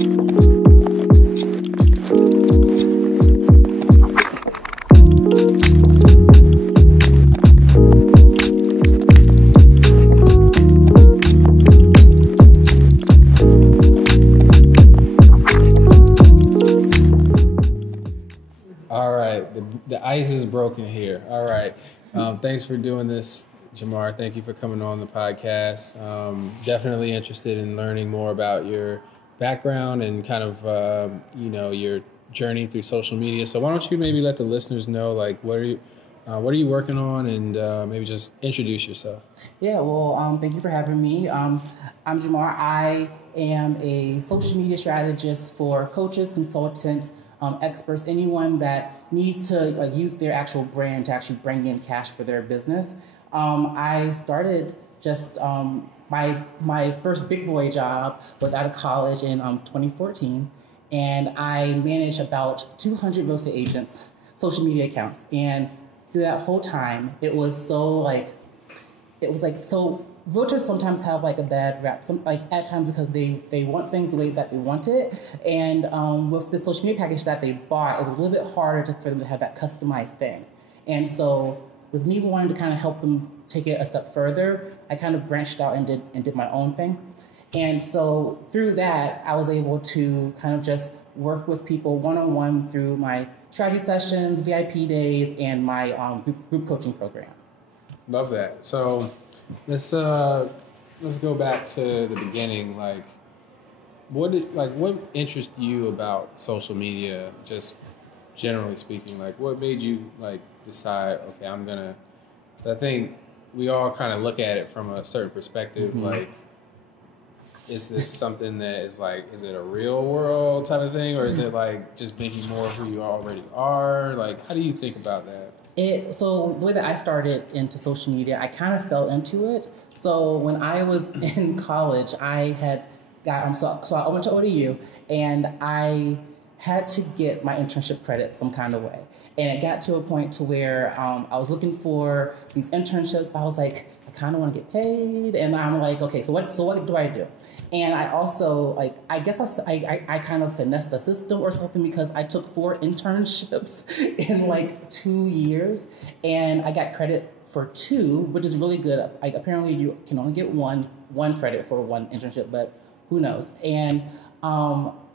The ice is broken here. All right. Thanks for doing this, Jamar. Thank you for coming on the podcast. Definitely interested in learning more about your background and kind of, your journey through social media. So why don't you maybe let the listeners know, like, what are you working on, and maybe just introduce yourself. Yeah, well, thank you for having me. I'm Jamar. I am a social media strategist for coaches, consultants, experts, anyone that needs to use their actual brand to actually bring in cash for their business. I started just my first big boy job was out of college in 2014, and I managed about 200 real estate agents' social media accounts. And through that whole time, it was so realtors sometimes have a bad rap, at times because they want things the way that they want it. And with the social media package that they bought, it was a little bit harder for them to have that customized thing. And so with me wanting to kind of help them take it a step further, I kind of branched out and did my own thing. And so through that, I was able to kind of just work with people one-on-one through my strategy sessions, VIP days, and my group coaching program. Love that. So let's go back to the beginning. What interests you about social media, just generally speaking? What made you decide, okay, I think we all kind of look at it from a certain perspective. Mm-hmm. Is this something that is is it a real world type of thing, or is it just making more of who you already are? How do you think about that? So the way that I started into social media, I kind of fell into it. So when I was in college, I had got, so I went to ODU, and I had to get my internship credit some kind of way. And it got to a point to where I was looking for these internships, but I was I kind of want to get paid. And I'm okay, so what do I do? And I also, I guess I kind of finessed the system or something, because I took 4 internships in 2 years, and I got credit for 2, which is really good. Apparently you can only get one credit for 1 internship, but who knows? And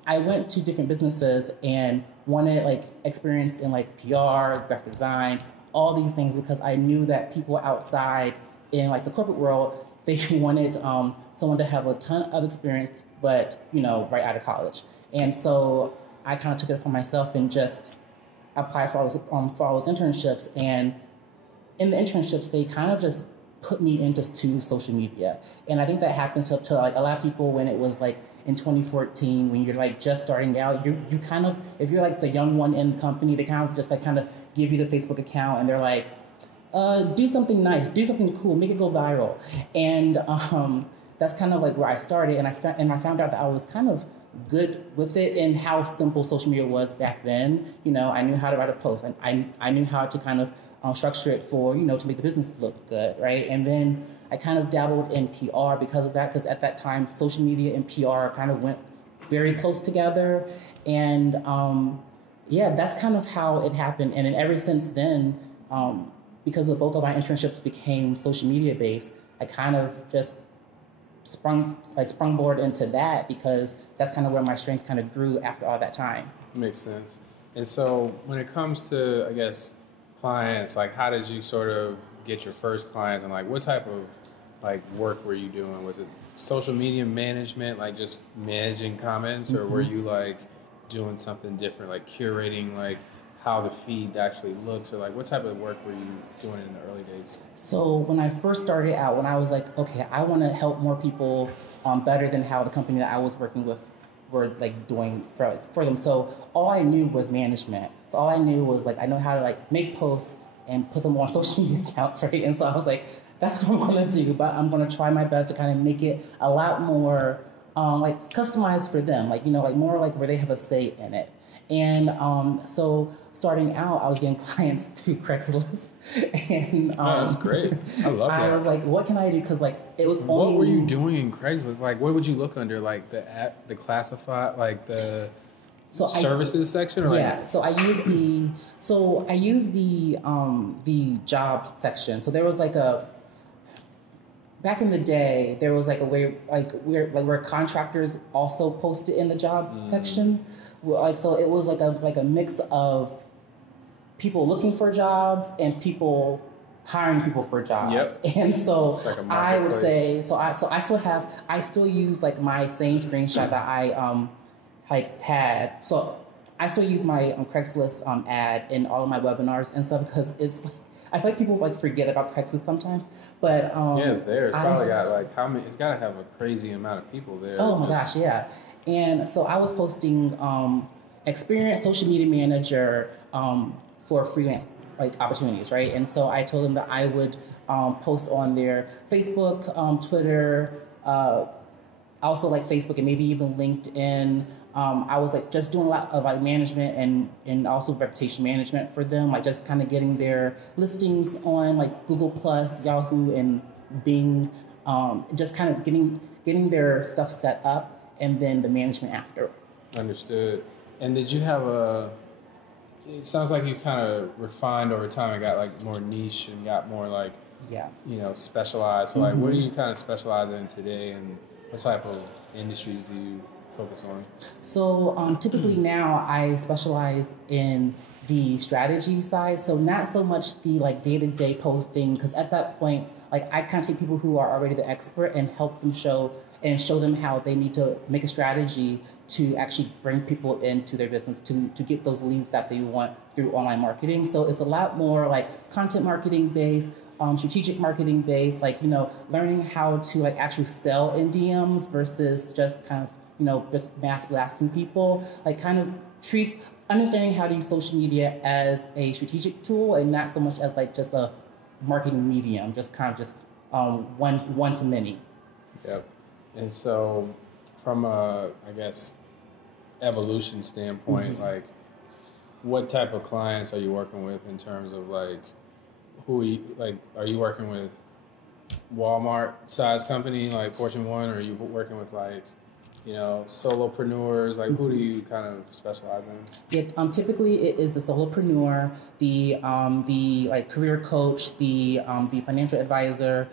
I went to different businesses and wanted experience in PR, graphic design, all these things, because I knew that people outside in the corporate world, they wanted someone to have a ton of experience, but right out of college. And so I kind of took it upon myself and just applied for all those internships. And in the internships, they kind of just put me into social media. And I think that happens to a lot of people when it was in 2014, when you're just starting out. You kind of, if you're the young one in the company, they kind of just kind of give you the Facebook account, and they're do something nice, do something cool, make it go viral. And that's kind of where I started, and I found out that I was kind of good with it, and how simple social media was back then. I knew how to write a post, and I knew how to kind of structure it for, to make the business look good, right? And then I kind of dabbled in PR because of that, because at that time, social media and PR kind of went very close together. And that's kind of how it happened. And then ever since then, because the bulk of my internships became social media based, I kind of just sprungboard into that, because that's kind of where my strength kind of grew after all that time. Makes sense. And so when it comes to, I guess, clients, how did you sort of get your first clients, and what type of work were you doing? Was it social media management, just managing comments, or were you doing something different, curating how the feed actually looks, or what type of work were you doing in the early days? So when I first started out, when I was okay, I want to help more people better than how the company that I was working with were doing for them. So all I knew was management. So all I knew was I know how to make posts and put them on social media accounts, right? And so I was that's what I'm going to do, but I'm going to try my best to kind of make it a lot more like customized for them, like, you know, like more like where they have a say in it. And so starting out, I was getting clients through Craigslist, and that's great. I love that. I was like, what can I do? Because like it was what only. were you doing in Craigslist? Like, what would you look under? Like the classified, like the services section? Or yeah. So I used the jobs section. So there was like a. Back in the day, there was like a way, where contractors also posted in the job section. Like, so it was like a mix of people looking for jobs and people hiring people for jobs. Yep. And so like I would say, I still use like my same screenshot that I had. So I still use my Craigslist ad in all of my webinars and stuff, because it's like, I feel like people like forget about Craigslist sometimes, but yeah, it's there. It's probably got like how many? It's got to have a crazy amount of people there. Oh my gosh, yeah. And so I was posting experienced social media manager for freelance like opportunities, right? And so I told them that I would post on their Facebook, Twitter, also like Facebook and maybe even LinkedIn. I was like just doing a lot of like management and also reputation management for them, like just kind of getting their listings on like Google Plus, Yahoo, and Bing, just kind of getting their stuff set up, and then the management after. Understood. And did you have it sounds like you kind of refined over time and got like more niche and got more like, you know, specialized. So like, what do you kind of specialize in today, and what type of industries do you focus on? So typically now I specialize in the strategy side. So not so much the like day-to-day posting, because at that point, like I kind of take people who are already the expert and help them show them how they need to make a strategy to actually bring people into their business to get those leads that they want through online marketing. So it's a lot more like content marketing based, strategic marketing based, like, you know, learning how to like actually sell in DMs versus just kind of, you know, just mass blasting people, like kind of understanding how to use social media as a strategic tool and not so much as like just a marketing medium, just kind of just one to many. Yep. And so from a, I guess, evolution standpoint, like what type of clients are you working with in terms of like are you working with Walmart size company, like Fortune 1, or are you working with like, you know, solopreneurs? Like who do you kind of specialize in? Typically it is the solopreneur, the like career coach, the financial advisor,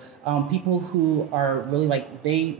people who are really like the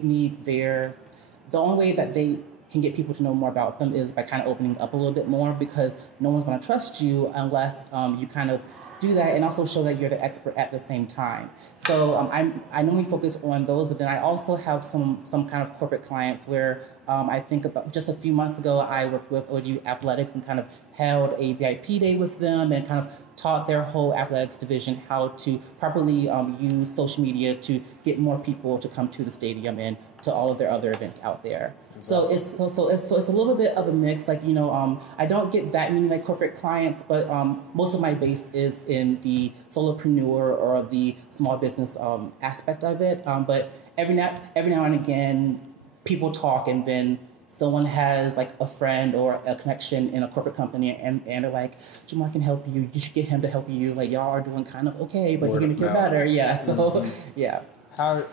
only way that they can get people to know more about them is by kind of opening up a little bit more, because no one's going to trust you unless you kind of do that and also show that you're the expert at the same time. So I normally focus on those, but then I also have some kind of corporate clients where I think about just a few months ago, I worked with ODU Athletics and kind of held a VIP day with them and kind of taught their whole athletics division how to properly use social media to get more people to come to the stadium and to all of their other events out there. So it's a little bit of a mix. Like, you know, I don't get that many like corporate clients, but most of my base is in the solopreneur or the small business aspect of it. But every now and again, people talk, and then someone has like a friend or a connection in a corporate company, and they're like, Jamar can help you. You should get him to help you. Like, y'all are doing kind of okay, but you're gonna get better. Yeah. So yeah. How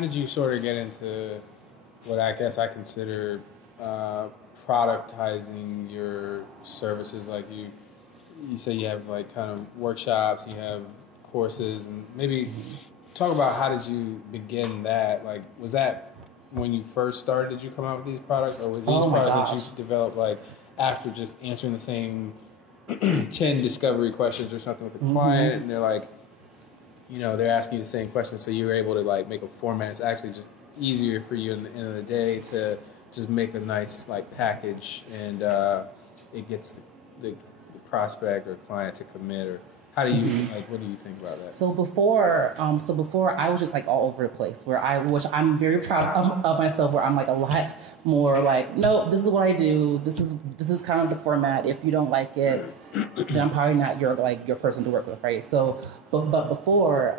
did you sort of get into what I guess I consider productizing your services? Like you say you have like kind of workshops, you have courses, and maybe talk about how did you begin that? Like, was that when you first started, did you come out with these products, or were these products that you developed like after just answering the same 10 discovery questions or something with a client, and they're like, you know, they're asking you the same questions, so you were able to like make a format. It's actually just easier for you in the end of the day to just make a nice like package, and it gets the prospect or client to commit. Or how do you like? What do you think about that? So before I was just like all over the place. Which I'm very proud of myself. Where I'm like a lot more like, no, this is what I do. This is kind of the format. If you don't like it, then I'm probably not your person to work with, right? So, but before,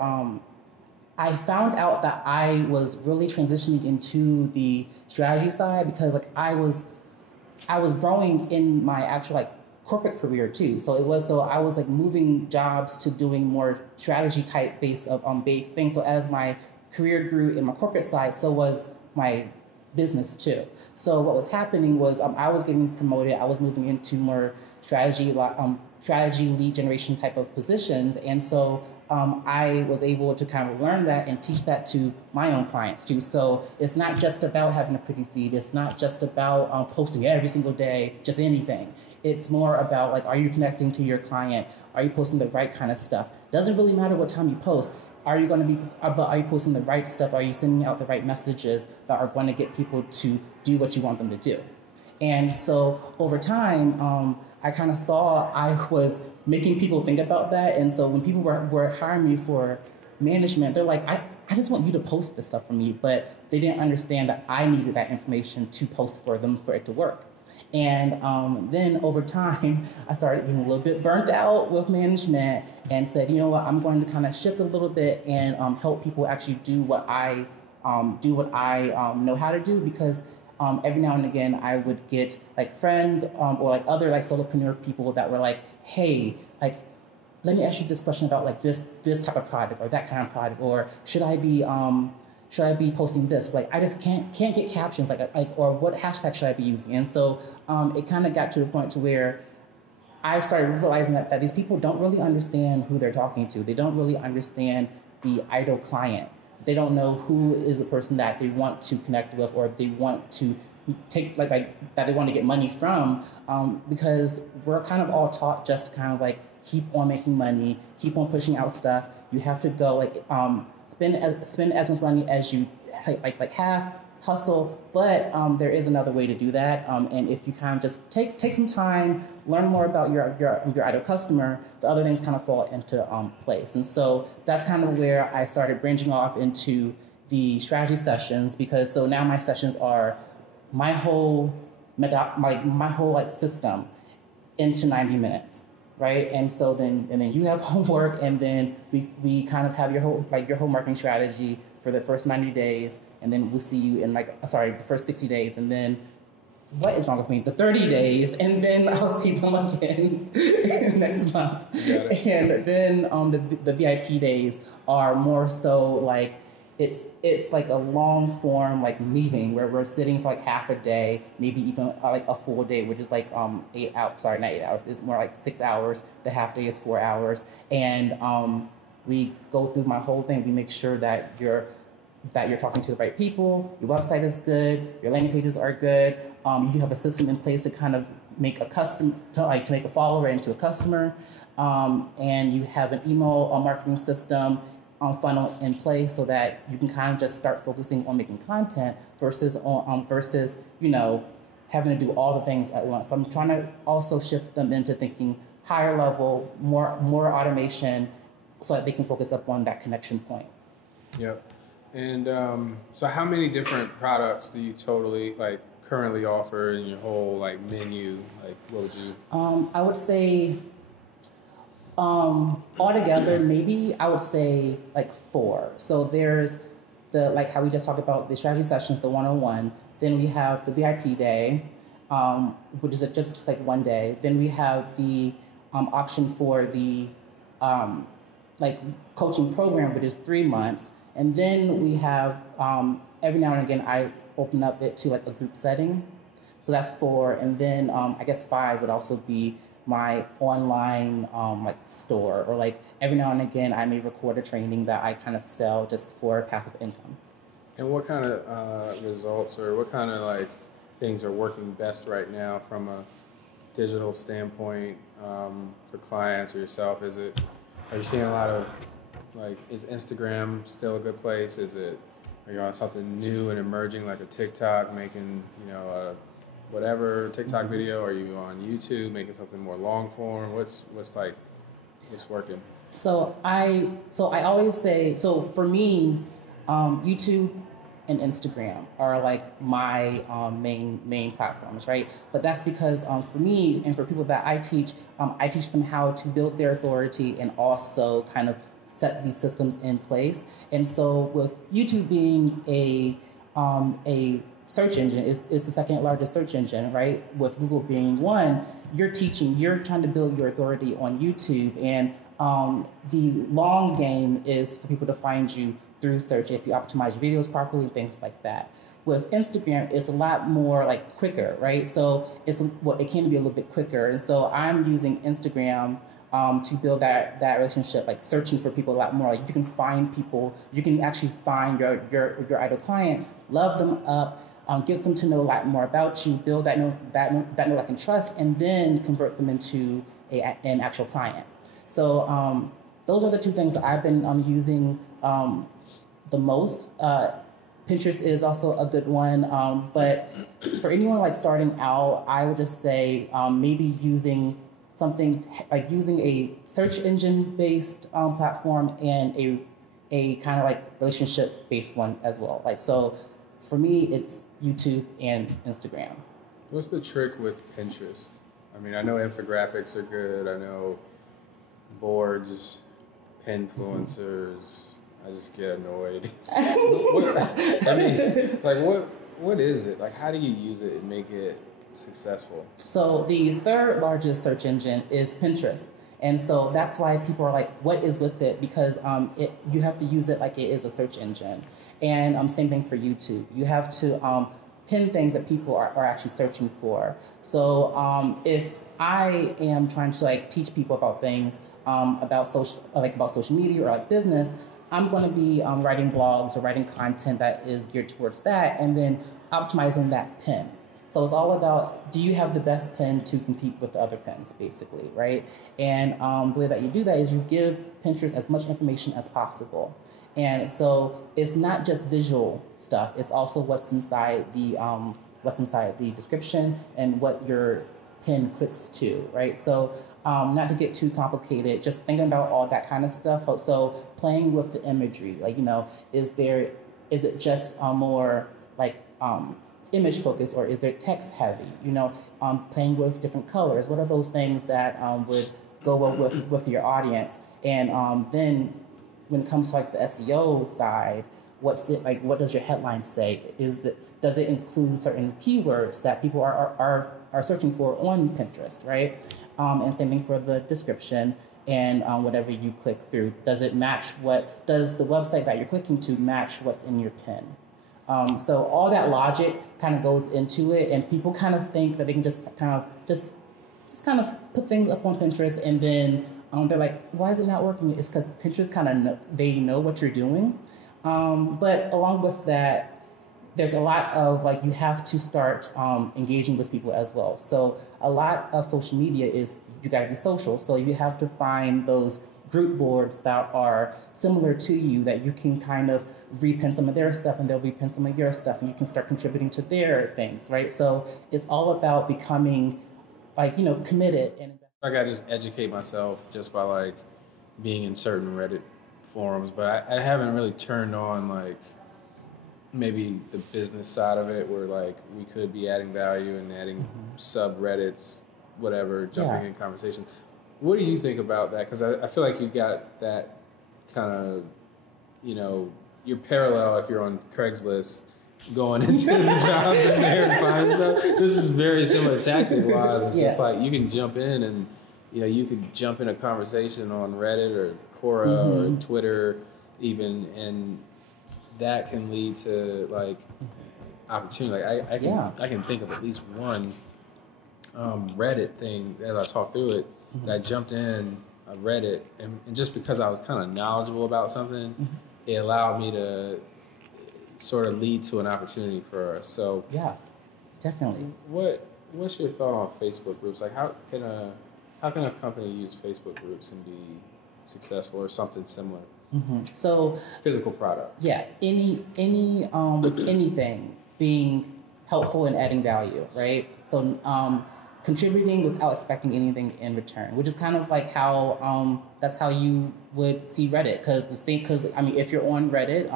I found out that I was really transitioning into the strategy side because like I was growing in my actual like corporate career too. So I was like moving jobs to doing more strategy type based things. So as my career grew in my corporate side, so was my business too. So what was happening was I was getting promoted. I was moving into more strategy lead generation type of positions, and so I was able to kind of learn that and teach that to my own clients too. So it's not just about having a pretty feed. It's not just about posting every single day, just anything. It's more about like, are you connecting to your client? Are you posting the right kind of stuff? Doesn't really matter what time you post. Are you posting the right stuff? Are you sending out the right messages that are going to get people to do what you want them to do? And so over time, I kind of saw I was making people think about that. And so when people were hiring me for management, they're like, I just want you to post this stuff for me. But they didn't understand that I needed that information to post for them for it to work. And then over time, I started getting a little bit burnt out with management and said, you know what, I'm going to kind of shift a little bit and help people actually do what I know how to do, because every now and again I would get like friends or like other like solopreneur people that were like, hey, like, let me ask you this question about like this type of product or that kind of product, or should I be posting this? Like, I just can't get captions, or what hashtag should I be using? And so it kind of got to the point to where I started realizing that these people don't really understand who they're talking to. They don't really understand the ideal client. They don't know who is the person that they want to connect with, or they want to take like that they want to get money from, because we're kind of all taught just to kind of like keep on making money, keep on pushing out stuff. You have to go like spend as much money as you have, hustle, but there is another way to do that. And if you kind of just take some time, learn more about your ideal customer, the other things kind of fall into place. And so that's kind of where I started branching off into the strategy sessions, because so now my sessions are my whole like system into 90 minutes. Right, and so then you have homework, and then we kind of have your whole marketing strategy for the first 90 days, and then we'll see you in the first 60 days, and then what is wrong with me? The 30 days, and then I'll see them again next month. And then the VIP days are more so like it's like a long form like meeting where we're sitting for like half a day, maybe even like a full day, which is like 8 hours. Sorry, not 8 hours. It's more like 6 hours. The half day is 4 hours, and we go through my whole thing. We make sure that you're talking to the right people, your website is good, your landing pages are good. You have a system in place to kind of make to make a follower into a customer, and you have an email marketing system funnel in place so that you can kind of just start focusing on making content versus having to do all the things at once. So I'm trying to also shift them into thinking higher level, more automation, so that they can focus up on that connection point. Yep. And so how many different products do you totally like currently offer in your whole like menu? Like, what would you? I would say altogether, maybe I would say like 4. So there's the, like how we just talked about the strategy sessions, the 101. Then we have the VIP day, which is just like one day. Then we have the option for the like coaching program, which is 3 months. And then we have every now and again I open up it to like a group setting. So that's 4. And then I guess 5 would also be my online like store, or like every now and again I may record a training that I kind of sell just for passive income. And what kind of results, or what kind of like things are working best right now from a digital standpoint for clients or yourself? Are you seeing a lot of like, is Instagram still a good place? Are you on something new and emerging like a TikTok, making whatever TikTok video? Are you on YouTube making something more long form? What's working? So I always say, so for me, YouTube and Instagram are like my main platforms, right? But that's because for me and for people that I teach them how to build their authority and also kind of set these systems in place. And so with YouTube being a search engine, is the second largest search engine, right? With Google being one, you're trying to build your authority on YouTube. And the long game is for people to find you through search if you optimize your videos properly, things like that. With Instagram, it's a lot more like quicker, right? So it can be a little bit quicker. And so I'm using Instagram to build that relationship, like searching for people a lot more. Like you can find people, you can actually find your ideal client, love them up, get them to know a lot more about you, build that know, like, and trust, and then convert them into an actual client. So those are the two things that I've been using the most. Pinterest is also a good one, but for anyone like starting out, I would just say maybe using something like using a search engine based platform and a kind of like relationship based one as well. Like, so for me, it's YouTube and Instagram. What's the trick with Pinterest? I mean, I know infographics are good. I know boards, pinfluencers. I just get annoyed. What is it? Like, how do you use it and make it successful? So the third largest search engine is Pinterest. And so that's why people are like, what is with it? Because you have to use it like it is a search engine. And same thing for YouTube. You have to pin things that people are actually searching for. So if I am trying to like teach people about things about social media or like business, I'm going to be writing blogs or writing content that is geared towards that, and then optimizing that pin. So it's all about, do you have the best pin to compete with the other pins, basically, right? And the way that you do that is you give Pinterest as much information as possible. And so it's not just visual stuff; it's also what's inside the description and what your pin clicks to, right? So not to get too complicated, just thinking about all that kind of stuff. So playing with the imagery, like, is it just more like image focused, or is there text heavy? Playing with different colors. What are those things that would go well with your audience? And then when it comes to like the SEO side, what's it like? What does your headline say? Does it include certain keywords that people are searching for on Pinterest, right? And same thing for the description and whatever you click through. Does it match does the website that you're clicking to match what's in your pin? So all that logic kind of goes into it, and people kind of think that they can just kind of put things up on Pinterest, and then they're like, why is it not working? It's because Pinterest they know what you're doing. But along with that, there's a lot of you have to start engaging with people as well. So a lot of social media is you got to be social. So you have to find those group boards that are similar to you, that you can kind of repin some of their stuff and they'll repin some of your stuff, and you can start contributing to their things, right? So it's all about becoming committed. And I gotta just educate myself just by being in certain Reddit forums, but I haven't really turned on maybe the business side of it, where we could be adding value and adding subreddits, whatever, jumping in conversation. What do you think about that? Because I feel like you got that kind of, your parallel if you're on Craigslist going into the jobs in there and find stuff. This is very similar tactic wise. It's just you can jump in and you could jump in a conversation on Reddit or Quora or Twitter even, and that can lead to opportunity. I can think of at least one Reddit thing as I talked through it that I jumped in. I read it, and just because I was kind of knowledgeable about something, it allowed me to sort of lead to an opportunity for us. So yeah, definitely. What's your thought on Facebook groups? How can a company use Facebook groups and be successful, or something similar? So physical product. Yeah, any with anything being helpful and adding value, right? So contributing without expecting anything in return, which is kind of like how that's how you would see Reddit. Because if you're on Reddit,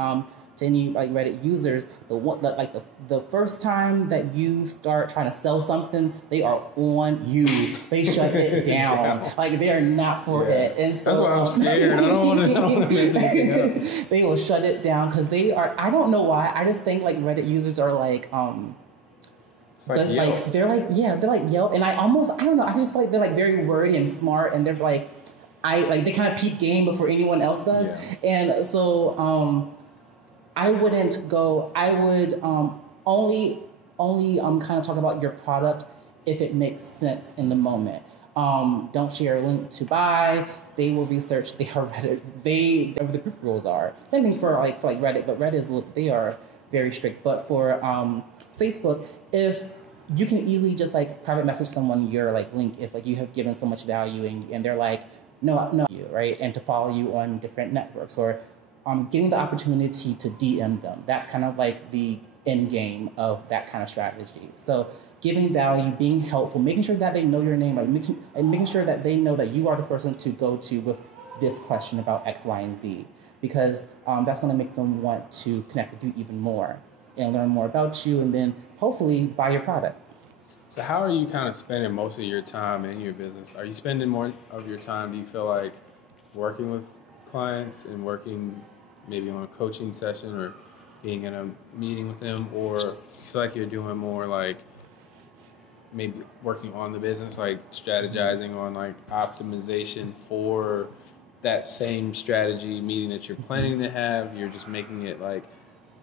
to any like Reddit users, the first time that you start trying to sell something, they are on you. They shut it down. Like they are not for it. And so that's why I'm scared. I don't want to mess anything up. They will shut it down because they are. I don't know why. I just think like Reddit users are like they're like Yelp, and I don't know. I just feel like they're like very wordy and smart, and they're like they kind of peep game before anyone else does, and so I wouldn't go. I would only kind of talk about your product if it makes sense in the moment. Don't share a link to buy. They will research. They are Reddit. Whatever the group rules are. Same thing for Reddit, but Reddit they are very strict. But for Facebook, if you can easily just like private message someone your like link if like you have given so much value and they're like no you right, and to follow you on different networks, or getting the opportunity to DM them. That's kind of like the end game of that kind of strategy. So giving value, being helpful, making sure that they know your name, making sure that they know that you are the person to go to with this question about X, Y, and Z, because that's going to make them want to connect with you even more and learn more about you, and then hopefully buy your product. So how are you kind of spending most of your time in your business? Are you spending more of your time, do you feel like, working with clients and working maybe on a coaching session or being in a meeting with them, or do you feel like you're doing more like maybe working on the business, like strategizing on like optimization for that same strategy meeting that you're planning to have? You're just making it like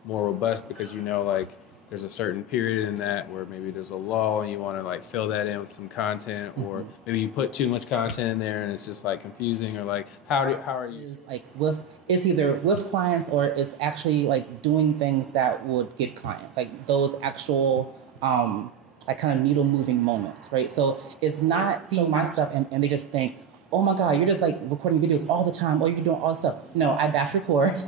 more robust because you know like there's a certain period in that where maybe there's a lull and you want to like fill that in with some content, or maybe you put too much content in there and it's just like confusing, or like how are you? Is like it's either with clients or it's actually like doing things that would get clients, like those actual like kind of needle moving moments, right? So it's not seeing my stuff and they just think, oh my God, you're just like recording videos all the time, or you're doing all this stuff. No, I batch record.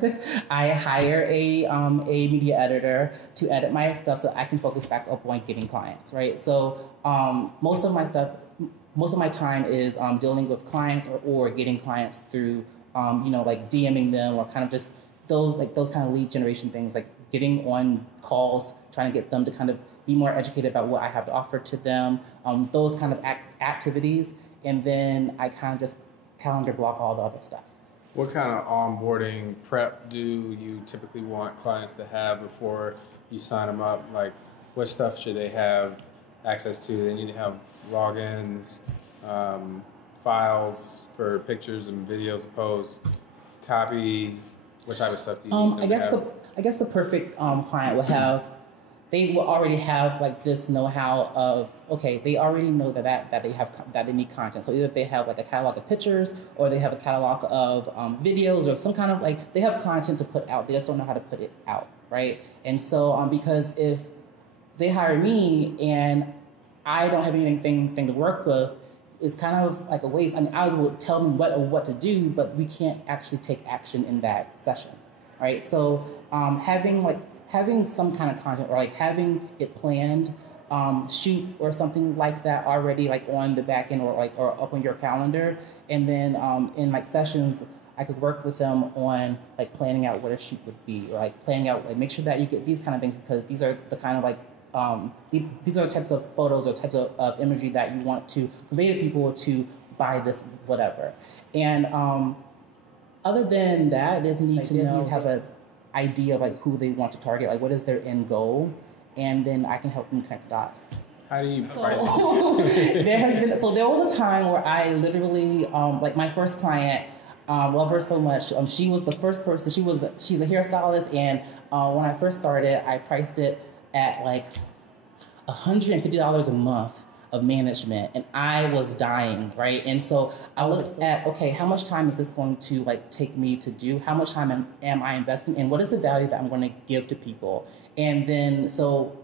I hire a media editor to edit my stuff so I can focus back up on getting clients, right? So most of my time is dealing with clients or getting clients through, like DMing them, or kind of just those kind of lead generation things, like getting on calls, trying to get them to kind of be more educated about what I have to offer to them, those kind of activities. And then I kind of just calendar block all the other stuff. What kind of onboarding prep do you typically want clients to have before you sign them up? Like, what stuff should they have access to? They need to have logins, files for pictures and videos to post, copy. What type of stuff do you need them to have? I guess the perfect client will have. They will already have like this know-how of, okay, they already know that they need content. So either they have like a catalog of pictures, or they have a catalog of videos, or some kind of like, they have content to put out. They just don't know how to put it out, right? And so because if they hire me and I don't have anything to work with, it's kind of like a waste. I mean, I would tell them what to do, but we can't actually take action in that session, right? So having some kind of content, or like having it planned, shoot or something like that already, like on the back end, or up on your calendar, and then in like sessions I could work with them on like planning out what a shoot would be, or like planning out like make sure that you get these kind of things, because these are the kind of like these are the types of photos or types of imagery that you want to convey to people to buy this whatever. And other than that, they just need to have a idea of like who they want to target, like what is their end goal, and then I can help them connect the dots. How do you price there was a time where I literally like my first client, love her so much. She was the first person. She's a hairstylist, and when I first started, I priced it at like $150 a month of management, and I was dying, right? And so I looked at, okay, how much time is this going to like take me to do? How much time am I investing in? What is the value that I'm going to give to people? And then, so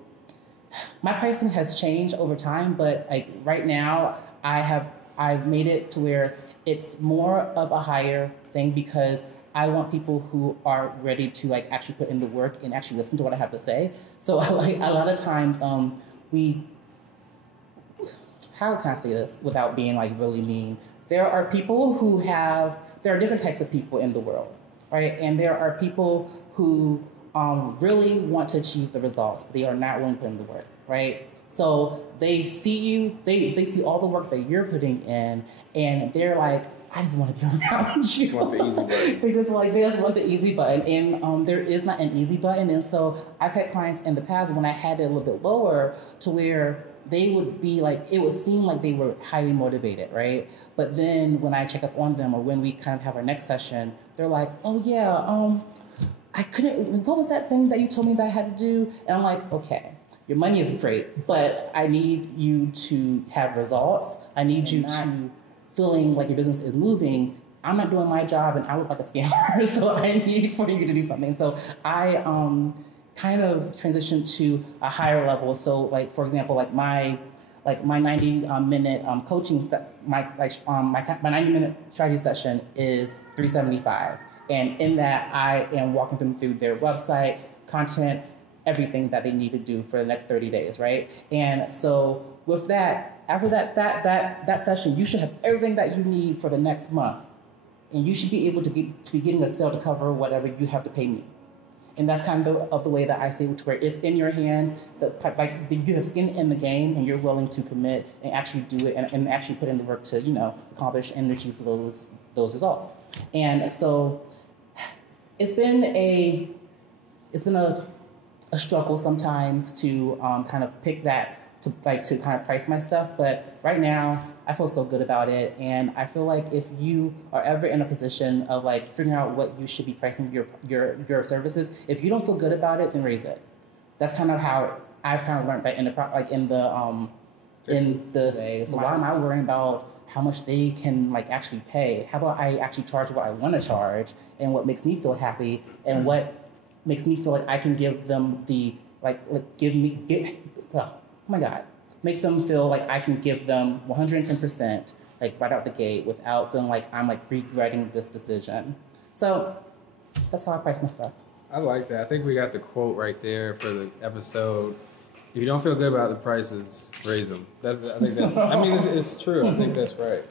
my pricing has changed over time, but like right now I've made it to where it's more of a higher thing, because I want people who are ready to like actually put in the work and actually listen to what I have to say. So like a lot of times how can I say this without being like really mean? There are different types of people in the world, right? And there are people who really want to achieve the results, but they are not willing to put in the work, right? So they see you, they see all the work that you're putting in, and they're like, I just want to be around you. Want the easy button. They just want the easy button, and there is not an easy button. And so I've had clients in the past when I had it a little bit lower to where they would be like, it would seem like they were highly motivated, right? But then when I check up on them, or when we kind of have our next session, they're like, oh yeah, I couldn't, what was that thing that you told me that I had to do? And I'm like, okay, your money is great, but I need you to have results. I need you to feeling like your business is moving. I'm not doing my job and I look like a scammer, so I need for you to do something. So I kind of transitioned to a higher level. So like, for example, like my 90-minute coaching, my 90-minute strategy session is $375. And in that, I am walking them through their website, content, everything that they need to do for the next 30 days, right? And so with that, after that session, you should have everything that you need for the next month. And you should be able to be getting a sale to cover whatever you have to pay me. And that's kind of the way that I say it, to where it's in your hands, like you have skin in the game and you're willing to commit and actually do it and actually put in the work to, accomplish and achieve those results. And so it's been a struggle sometimes to kind of pick that, to kind of price my stuff. But right now I feel so good about it. And I feel like if you are ever in a position of like figuring out what you should be pricing your services, if you don't feel good about it, then raise it. That's kind of how I've kind of learned that in the way. So why am I worrying about how much they can like actually pay? How about I actually charge what I want to charge and what makes me feel happy and what makes me feel like I can give them the make them feel like I can give them 110% like right out the gate without feeling like I'm like regretting this decision. So that's how I price my stuff. I like that. I think we got the quote right there for the episode. If you don't feel good about the prices, raise them. It's true. I think that's right.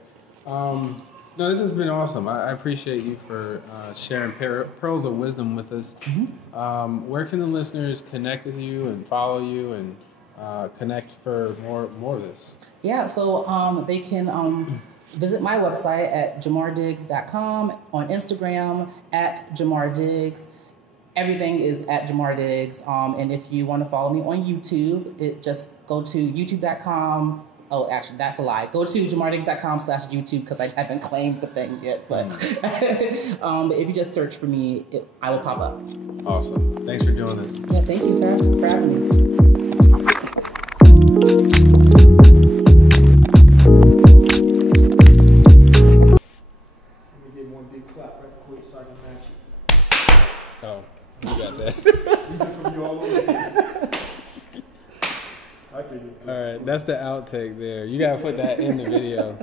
No, this has been awesome. I appreciate you for sharing pearls of wisdom with us. Mm-hmm. Where can the listeners connect with you and follow you and connect for more of this? Yeah, so they can visit my website at jamardiggs.com, on Instagram at jamardiggs. Everything is at Jamar Diggs. And if you want to follow me on YouTube, just go to youtube.com. Oh, actually, that's a lie. Go to jamardiggs.com/YouTube because I haven't claimed the thing yet. But if you just search for me, I will pop up. Awesome. Thanks for doing this. Yeah, thank you for having me. Let me give one big clap right quick so I can match you. Oh, you got that. These are from you all over here. I can do it. All right, that's the outtake there. You got to put that in the video.